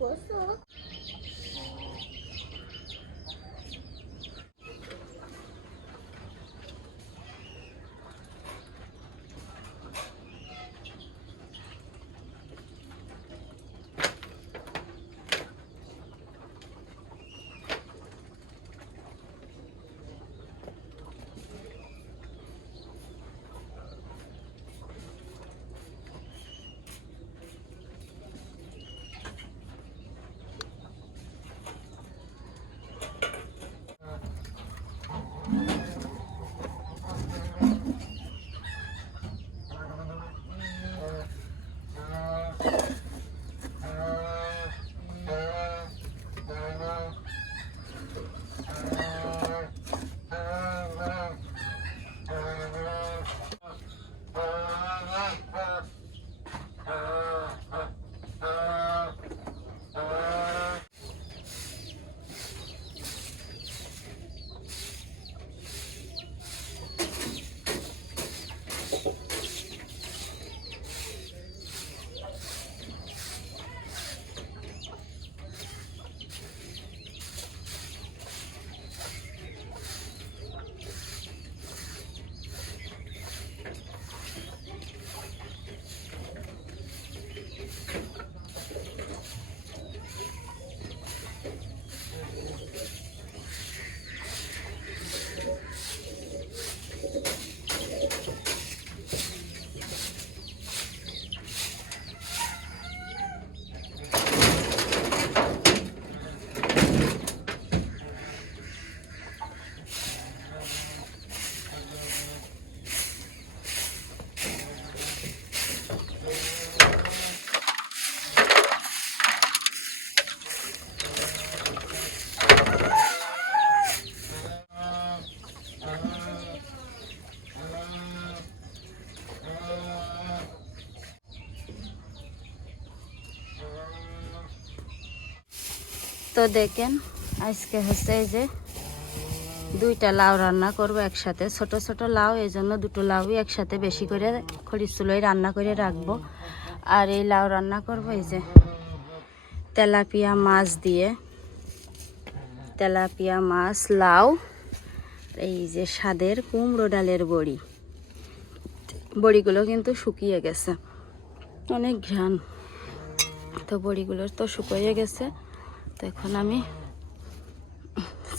我说 তো দেখেন, আজকে হচ্ছে এই যে দুইটা লাউ রান্না করব একসাথে। ছোট ছোট লাউ, এই জন্য দুটো লাউই একসাথে বেশি করে খড়ির চুলোয় রান্না করে রাখব। আর এই লাউ রান্না করব এই যে তেলাপিয়া মাছ দিয়ে। তেলাপিয়া মাছ, লাউ, এই যে স্বাদের কুমড়ো ডালের বড়ি। বড়িগুলো কিন্তু শুকিয়ে গেছে। অনেক ঘ্রাণ। তো বড়িগুলো তো শুকিয়ে গেছে। তো এখন আমি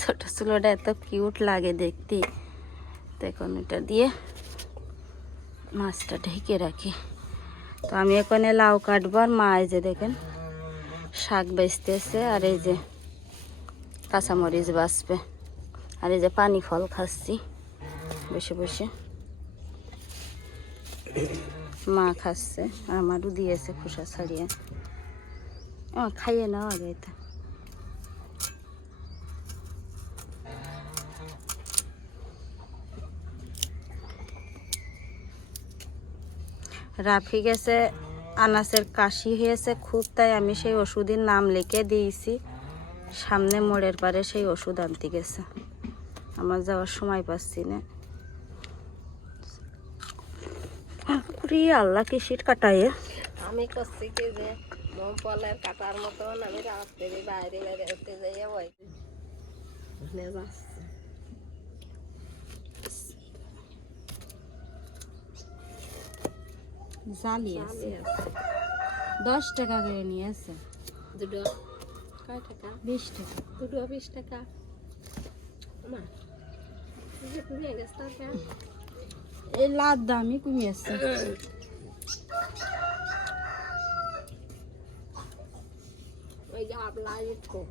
ছোট চুলোটা এত কিউট লাগে দেখতে। তো এখন এটা দিয়ে মাছটা ঢেকে রাখি। তো আমি এখানে লাউ কাটবো আর মা এই যে দেখেন শাক বেচতেছে আর এই যে কাঁচামরিচ বাঁচবে। আর এই যে পানি ফল খাচ্ছি বসে বসে। মা খাচ্ছে, আমারও দিয়েছে খোসা ছাড়িয়ে। ও খাইয়ে নাও আগে এটা। রাফি গেছে আনাসের কাশি হয়েছে খুব তাই আমি সেই ওষুধের নাম লিখে দিয়েছি। সামনে মোড়ের পারে সেই ওষুধ আনতে গেছে। আমার যাওয়ার সময় পাচ্ছি না। আল্লাহ কি শীত কাটায় আমি করছি কি যে মোম পলের কাটার মতন আমি রাত্রে বাইরে বেরোতে যাইয়া জালি আছে। দশ টাকা করে নিয়ে আছে। দুটো। কয় টাকা? বিশ টাকা। দুটো বিশ টাকা। মা কমে এই লাদ দামই কমিয়েছে ওই যে আপলা ইটকো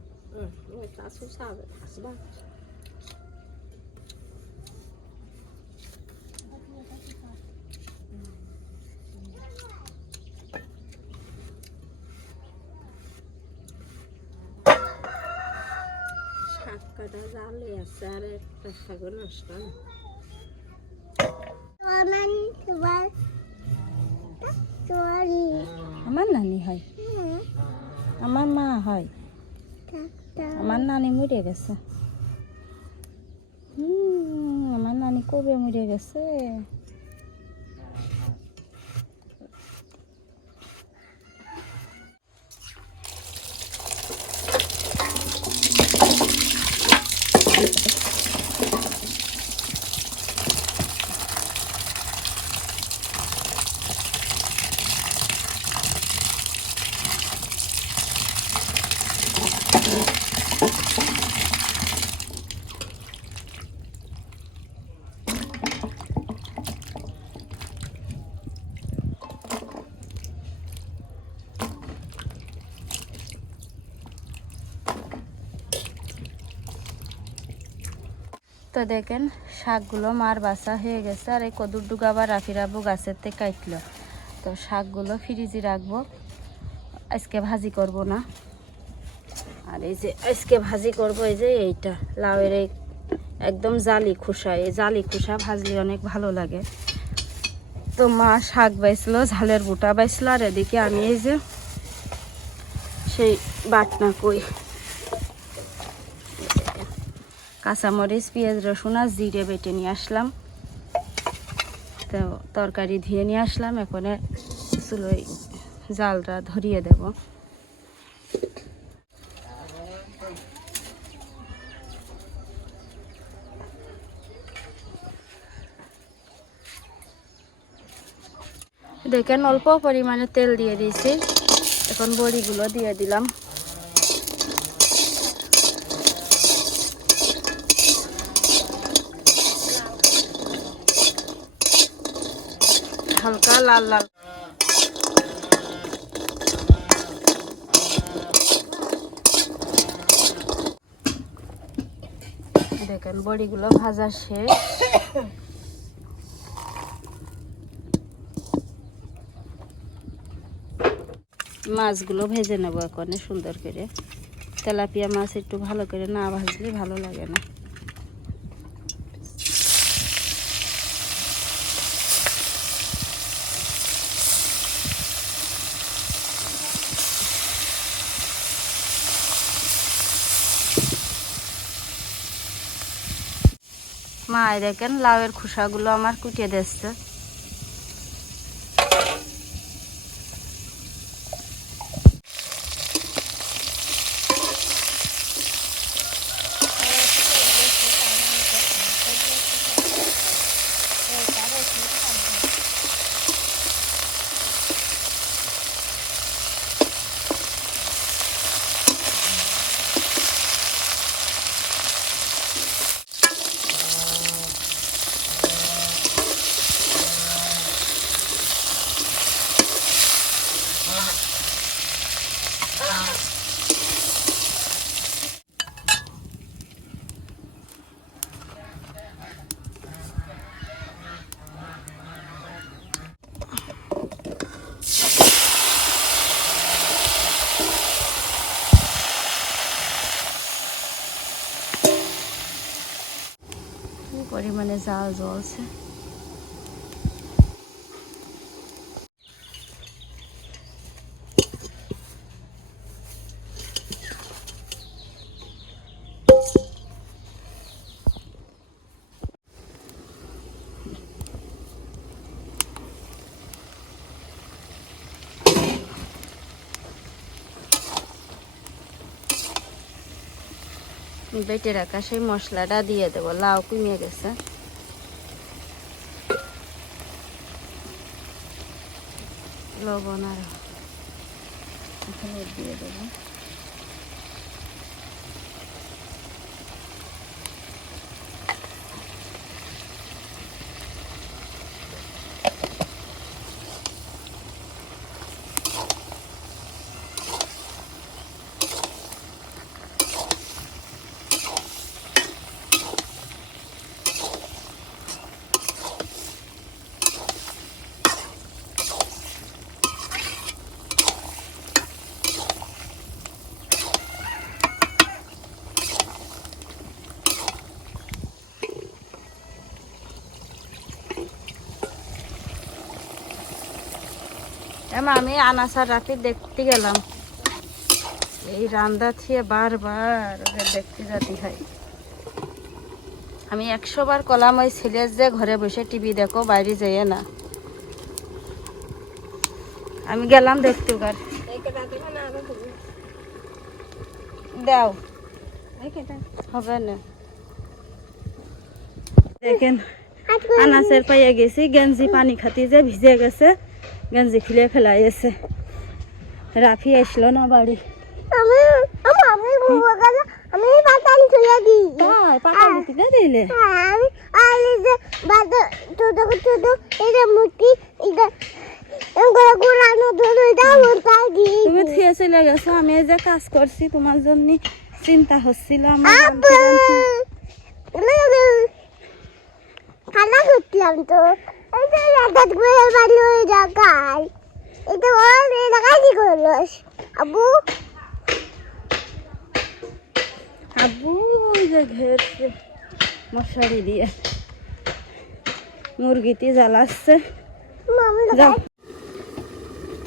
ওই চাষু সাবে আসবা শাক কাটা জালে আছে শাক নষ্ট আমার নানি হয়। আমার মা হয়। আমার নানি মরে গেছে। আমার নানি কবে মরে গেছে? তো দেখেন, শাকগুলো মার বাসা হয়ে গেছে। আর এই কদুর ডুগা আবার রাফি রাবু গাছের থেকে কাটলো তো শাকগুলো ফ্রিজে রাখব। আজকে ভাজি করব না। আর এই যে আজকে ভাজি করব, এই যে এইটা। লাউয়ের এই একদম জালি খোসা। এই জালি খোসা ভাজলে অনেক ভালো লাগে। তো মা শাক বাইছিল ঝালের বুটা বাইছিল আর এদিকে আমি এই যে সেই বাটনা কই। কাঁচামরিচ, পেঁয়াজ, রসুন আর জিরে বেটে নিয়ে আসলাম। তো তরকারি ধুয়ে নিয়ে আসলাম, এখন চুলোই জালটা ধরিয়ে দেব। দেখেন অল্প পরিমাণে তেল দিয়ে দিয়েছি। এখন বড়িগুলো দিয়ে দিলাম। হালকা, লাল লাল। দেখেন, বড়িগুলো ভাজা শেষ। মাছগুলো ভেজে নেব এখন, সুন্দর করে। তেলাপিয়া মাছ একটু ভালো করে না ভাজলে ভালো লাগে না। মা দেখেন লাউয়ের খোসাগুলো আমার কুটিয়ে দিচ্ছে পরিমাণে জাল জ্বলছে বেটে রাখা সেই মশলাটা দিয়ে দেবো। লাউ কমিয়ে গেছে। লবণ আর দিয়ে দেবো। আমি আনাসার রাতে দেখতে গেলাম। এই রান্দা থিয়ে বারবার দেখতে যাতে হয়। আমি একশো বার কলাম, ওই ছেলে যে ঘরে বসে টিভি দেখো, বাইরে যেয়ে না। আমি গেলাম দেখতে কার এই না আরও দাও। হবে না। দেখেন আনাসের পাইয়ে গেছি, গেঞ্জি পানি খাতি যে ভিজে গেছে। গেঞ্জি খুলে ফেলাই আছে। রাফি আসলো না বাড়ি। আমি আমি আমি আমি আমি তুমি থুয়ে চলে গেছো আমি যে কাজ করছি তোমার জন্য চিন্তা হচ্ছিল আমার আব্বু! খানা করছিলাম তো। এই যে রাত করে বাড়ি জায়গায় এটা ওর এই জায়গায় কি করল আব্বু? আব্বু ওই যে ঘেরছে মশারি দিয়ে মুরগিটি জ্বালাচ্ছে।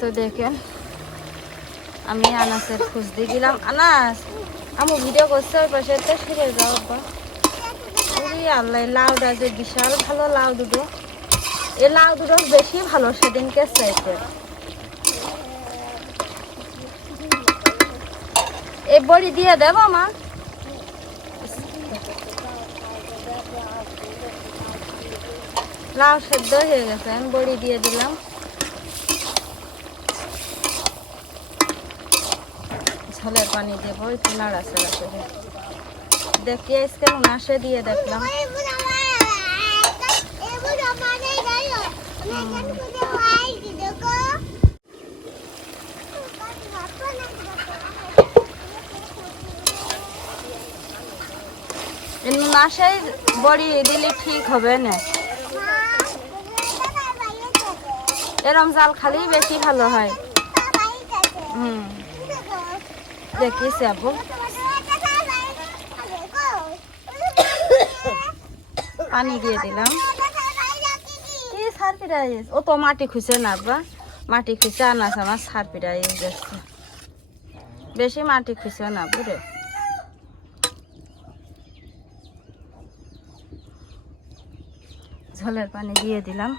তো দেখেন আমি আনাসের খোঁজ দিয়ে গেলাম। আনাস আমি ভিডিও করছে ওই পাশে তো ফিরে যাও আব্বা। ওরে আল্লাহ লাউটা যে বিশাল ভালো লাউ দুটো এই লাউ দুটো বেশি ভালো সেদিনকে চাইতে এই বড়ি দিয়ে দেবো, মা? লাউ সেদ্ধ হয়ে গেছে, আমি বড়ি দিয়ে দিলাম। ঝোলের পানি দেবো একটু নাড়াচাড়া করে দেখি, আজকে উনাশে দিয়ে দেখলাম। উনাশে বড়ি দিলে ঠিক হবে না। এরম জাল খালি বেশি ভালো হয়। হুম। দেখিস আপু। পানি দিয়ে দিলাম। পিড়াইস ও তো মাটি খুঁজে না বা মাটি খুঁজে আনাস আমার সার পিড়াইস যাচ্ছে বেশি মাটি খুঁজে না বুড়ে ঝোলের পানি দিয়ে দিলাম।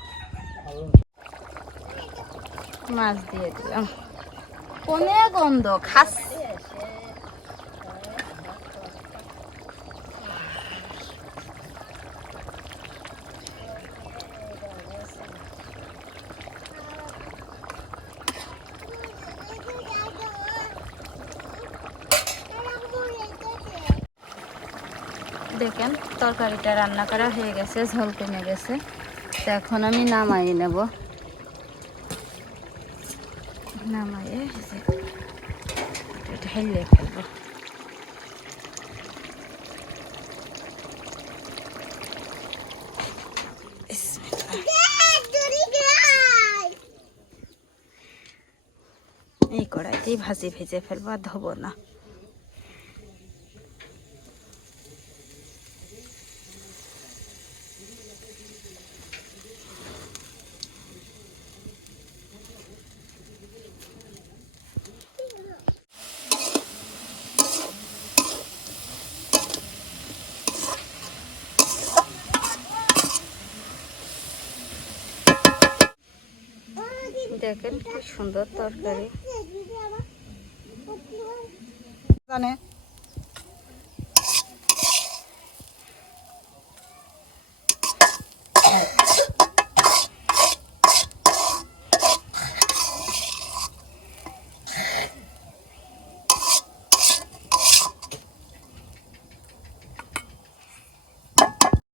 মাছ দিয়ে দিলাম। কোনে গন্ধ, খাস। দেখেন, তরকারিটা রান্না করা হয়ে গেছে, ঝোল কমে গেছে। তো এখন আমি নামাই নেব। এই কড়াইতেই ভাজি ভেজে ফেলব, আর ধোবো না। দেখেন কি সুন্দর তরকারি। জানে